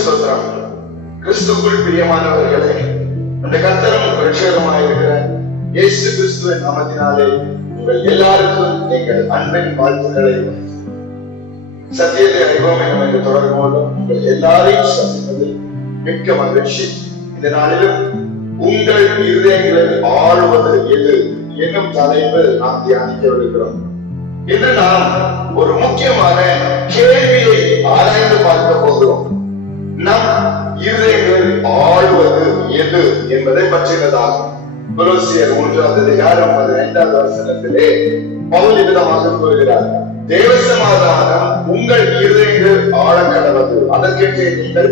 ஸ்தோத்திரம். கிறிஸ்துக்குள் பிரியமானவர்களே அந்த கர்த்தரும் ரட்சகருமாயிருக்கிற இயேசு கிறிஸ்துவின் நாமத்தினாலே உங்கள் எல்லாருக்கும் எங்கள் அன்பின் வாழ்த்துக்களை சத்தியத்தை அறிவோம் எனும் என்று தொடர்பு கொண்டும் உங்கள் எல்லாரையும் சந்திப்பதில் மிக்க மகிழ்ச்சி. இந்த நாளிலும் உங்கள் இருதயங்களில் ஆளுவது எது என்னும் தலைப்பில் நாம் தியானிக்கவிருக்கிறோம் இன்று நாம் ஒரு முக்கியமான கேள்வியை ஆராய்ந்து பார்க்க போகிறோம். நம் இதயங்கள் ஆழ்வது எது என்பதை பற்றினதாகும் கொலோசியர் மூன்றாவது அதிகாரம் பதினைந்தாவது வசனத்திலே பவுல் விதமாக கூறுகிறார் தேவ சமாதானம் உங்கள் இருதயங்கள் ஆழ கடவது அதற்கென்றே நீங்கள்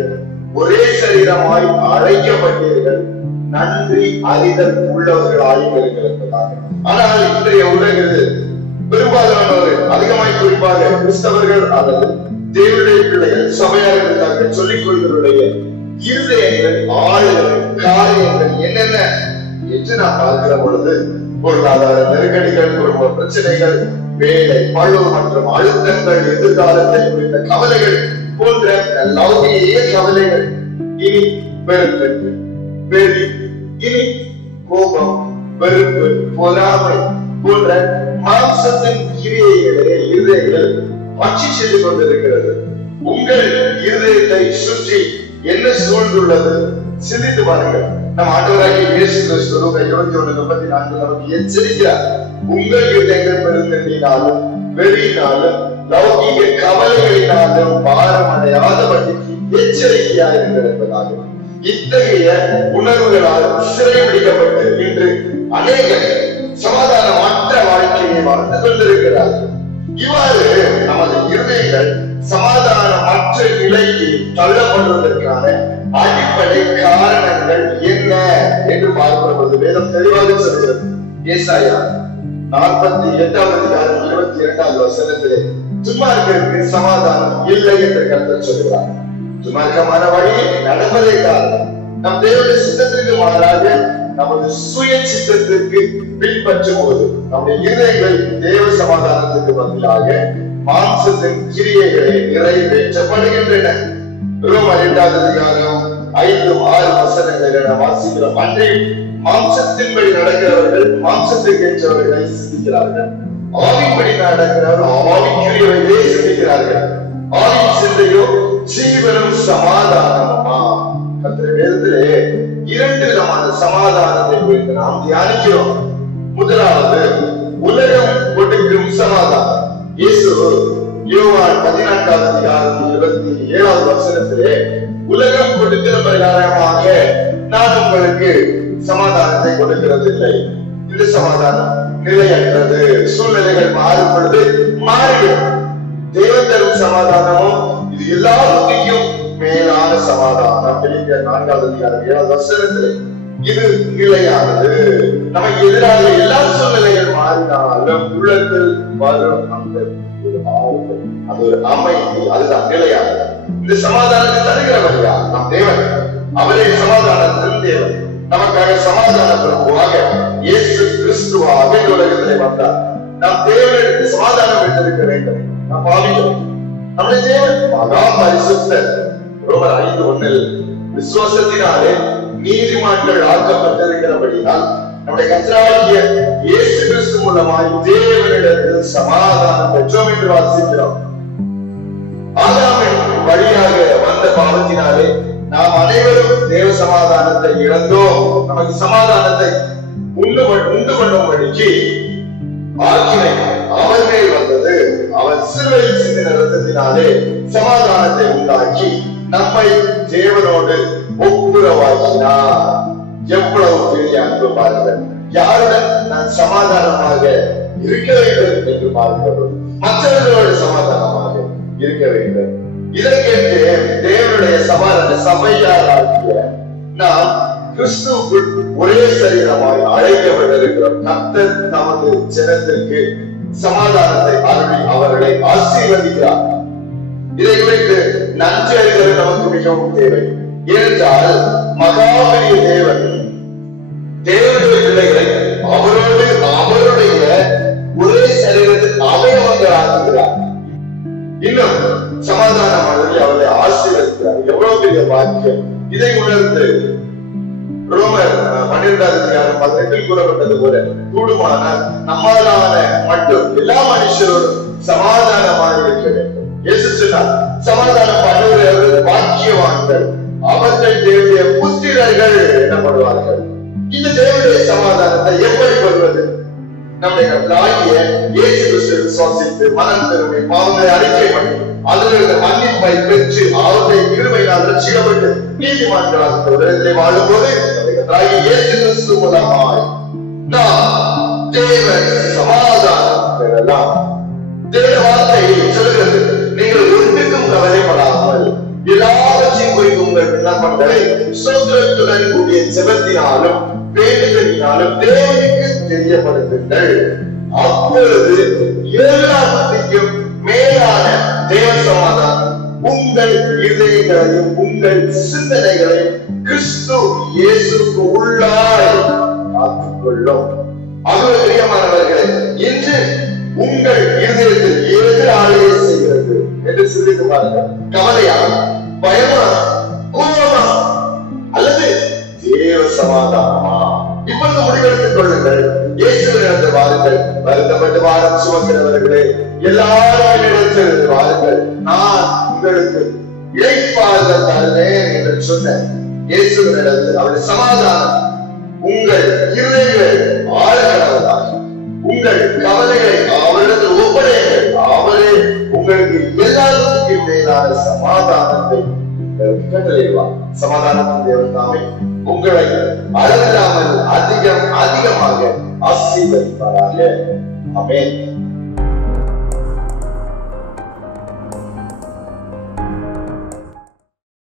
ஒரே சரீரமாய் அழைக்கப்பட்டீர்கள். நன்றி அறிதல் உள்ளவர்களாயும் இருக்கிறதாக ஆனால் இன்றைய உலகில் பெரும்பாலானவர்கள் அதிகமாய் குறிப்பாக கிறிஸ்தவர்கள் அல்லது தேவனுடைய பிள்ளைகள் சபையார்கள் சொல்லிக் கொள்வதுடைய இருதயங்கள் ஆளுகள் காரியங்கள் என்னென்ன என்று நாம் பார்க்கிற பொழுது பொருளாதார நெருக்கடிகள் குடும்ப பிரச்சனைகள் வேலை பழு மற்றும் அழுத்தங்கள் எதிர்காலத்தை குறித்த கவலைகள் போன்ற லௌகிய கவலைகள். இனி வெறுப்பு வெறி இனி கோபம் வெறுப்பு பொறாமை போன்ற மாம்சத்தின் கிரியைகளே இருதயங்கள் பற்றி சென்று கொண்டிருக்கிறது. உங்கள் இருதயத்தை சுற்றி என்ன சூழ்ந்துள்ளது? சிந்தித்து பாருங்கள். நம் ஆண்டவராகி இயேசு கிறிஸ்து இருபத்தி ஒண்ணு முப்பத்தி நான்கு நமக்கு எச்சரிக்கிறார். உங்கள் இருதயங்கள் பெருந்தண்டினாலும் வெளியினாலும் லௌகிக கவலைகளினாலும் பாரம் அடையாதபடிக்கு எச்சரிக்கையா இருந்திருப்பதாக இத்தகைய உணர்வுகளால் சிறைபிடிக்கப்பட்டு இன்று அநேகர் சமாதானமற்ற வாழ்க்கையை வாழ்ந்து கொண்டிருக்கிறார்கள். இவ்வாறு நமது இருதயங்கள் சமாதானமற்ற நிலையில் தள்ளப்படுவதற்கான அடிப்படை காரணங்கள் என்ன என்று பார்க்கிறது வேதம் தெளிவாக சொல்கிறது. ஏசாயா நாற்பத்தி எட்டாவது அதிகாரம் இருபத்தி இரண்டாவது வசனத்திலே துன்மார்க்கருக்கு சமாதானம் இல்லை என்று கருத்து சொல்கிறார். துன்மார்க்கமான வழி நடப்பதே காரணம். நம் தேவனுடைய சித்தத்திற்கு மாறாக நமது சுய சித்தத்திற்கு பின்பற்றும் போது நம்முடைய இருதயங்கள் தேவ சமாதானத்துக்கு பதிலாக மாம்சத்தின் கிரியைகளை நிறைவேற்றப்படுகின்றன. ரோமர் இரண்டாவது அதிகாரம் ஐந்து ஆறு வசனங்களை நாம் வாசிக்கிறோம். அன்றையும் மாம்சத்தின்படி நடக்கிறவர்கள் மாம்சத்துக்கு ஏற்றவர்களை சிந்திக்கிறார்கள். ஆவிப்படி நடக்கிறவர்கள் ஆவிக்குரியவர்களே சிந்திக்கிறார்கள். ஆவின் சிந்தையோ ஜீவனும் சமாதானமும் சமாதானத்தை குறித்து நாம் தியானிக்கிறோம். முதலாவது உலகம் கொடுக்கும் சமாதானம். இயேசு யோவான் பதினான்காவது அதிகாரம் இருபத்தி ஏழாவது வருஷத்திலே உலகம் கொடுக்கிற பிரகாரமாக நான் உங்களுக்கு சமாதானத்தை கொடுக்கிறது இல்லை இந்த சமாதானம் நிலையற்றது. சூழ்நிலைகள் மாறும் பொழுது மாறிடும் தேவந்தரும் சமாதானமும் இது எல்லாவற்றையும் மேலான சமாதானம். பிரிக்க நான்காவது அதிகாரம் ஏழாவது வருஷத்திலே இது நிலையானது? நமக்கு எதிராக எல்லா சூழ்நிலைகள் மாறினாலும் உள்ளத்தில் வரும் அந்த ஒரு ஆறுதல் அது ஒரு அமைப்பு அதுதான் நிலையானது. இந்த சமாதானத்தை தருகிறவர் யார் நம் தேவன். அவரே சமாதானத்தின் தேவன். நமக்காக சமாதான பிரபுவாக இயேசு கிறிஸ்துவாக இந்த உலகத்திலே வந்தார். நாம் தேவனுக்கு சமாதானம் வைத்திருக்க வேண்டும். நாம் பாவிக்கிறோம் நம்முடைய தேவன். மகா பரிசுத்தர். ரோமர் ஐந்து ஒன்றில் விசுவாசத்தினாலே நீதிமான்கள் ஆக்கப்பட்டிருக்கிறபடியால் நம்முடைய கர்த்தராகிய இயேசு கிறிஸ்து மூலமாய் தேவனிடத்தில் சமாதானம் பெற்றோம் என்று வாசிக்கிறோம். ஆதாமின் வழியாக வந்த பாவத்தினாலே நாம் அனைவரும் தேவ சமாதானத்தை இழந்தோம். நமக்கு சமாதானத்தை உண்டு உண்டு பண்ணும்படிக்கு ஆக்கினை அவர் மேல் வந்தது. அவர் சிலுவையில் சிந்தின ரத்தத்தினாலே சமாதானத்தை உண்டாக்கி நம்மை தேவனோடு ஒப்புரவாக்கினார் எவ்வளவு பெரிய அன்பு பாருங்கள். யாருடன் நான் சமாதானமாக இருக்க வேண்டும் என்று பாருங்கள். மற்றவர்களோடு சமாதானமாக இருக்க வேண்டும். இதற்கென்று தேவனுடைய சமாதான சபையாராகிய நாம் கிறிஸ்துவுக்குள் ஒரே சரீரமாய் அழைக்கப்பட்டிருக்கிறோம். கத்தர் தமது ஜனத்திற்கு சமாதானத்தை அருளி அவர்களை ஆசீர்வதிக்கிறார். இதை குறித்து நன்றி அறிதல் நமக்கு மிகவும் தேவை. ஏனென்றால் மகாபலிய தேவன் தேவனுடைய பிள்ளைகளை அவரோடு அவருடைய ஒரே சரீரத்தில் அவயவங்களாக்குகிறார் இன்னும் சமாதானம் அவரை ஆசீர்வதிக்கிறார். எவ்வளவு பெரிய வாக்கியம் இதை உணர்ந்து ரோமர் அஹ், பன்னிரெண்டாவது பதினெட்டில் கூறப்பட்டது போல கூடுமானால் நம்மாலான மட்டும் எல்லா மனுஷரும் சமாதானமாக இருக்க வேண்டும். சமாதானம் அவர்கள் தேவனுடைய புத்திரர்கள் எனப்படுவார்கள் இந்த தேவனுடைய சமாதானத்தை எப்படி கொள்வது? நம்முடைய கர்த்தராகிய இயேசு கிறிஸ்துவை விசுவாசித்து மனம் திரும்பி பாவங்களை அறிக்கை பண்ணி அதிலிருந்து மன்னிப்பை பெற்று அவருடைய கிருமையினால் ரட்சிக்கப்பட்டு நீதிமான்களாக உலகத்தை வாழும்போது நம்முடைய கர்த்தராகிய இயேசு கிறிஸ்து மூலமாய் நாம் தேவ சமாதானம் பெறலாம் தேவ வார்த்தை சொல்கிறது நீங்கள் ஒன்றுக்கும் கவலைப்படாமல் எல்லா குறிக்கும் உங்கள் விண்ணப்பங்களை கூடிய வேண்டுதலினாலும் தேவனுக்கு தெரியப்படுத்துங்கள். அப்பொழுது மேலான தேவ சமாதானம் உங்கள் இதயங்களையும் உங்கள் சிந்தனைகளையும் கிறிஸ்து இயேசுக்கு உள்ளாய் காத்துக்கொள்ளும் அதுவே பிரியமானவர்களே இன்று உங்கள் இருதயத்தில் ஏது ஆளுகை செய்கிறது என்று சிந்தித்து பாருங்கள் கவலையா பயமா கோபமா அல்லது தேவ சமாதானமா? இப்பொழுது முடிவெடுத்துக் கொள்ளுங்கள். இயேசுவினிடத்து வாருங்கள். வருத்தப்பட்டு வாரம் சுமக்கிறவர்களே எல்லாரும் இடத்திலிருந்து வாருங்கள். நான் உங்களுக்கு இழைப்பார்கள் தருவேன் என்று சொன்ன இயேசுவினிடத்தில் அவருடைய சமாதானம் உங்கள் இருதயங்களை ஆழகடவதாக உங்கள் கவலைகளை அவரிடத்தில் ஒப்படையுங்கள். அவரே உங்களுக்கு எல்லாருக்கும் மேலான சமாதானத்தை உங்களுக்கு கட்டளையிடுவார் சமாதானத்தின் தேவன் தாமே உங்களை அளவில்லாமல் அதிகம் அதிகமாக ஆசீர்வதிப்பாராக. அமேன்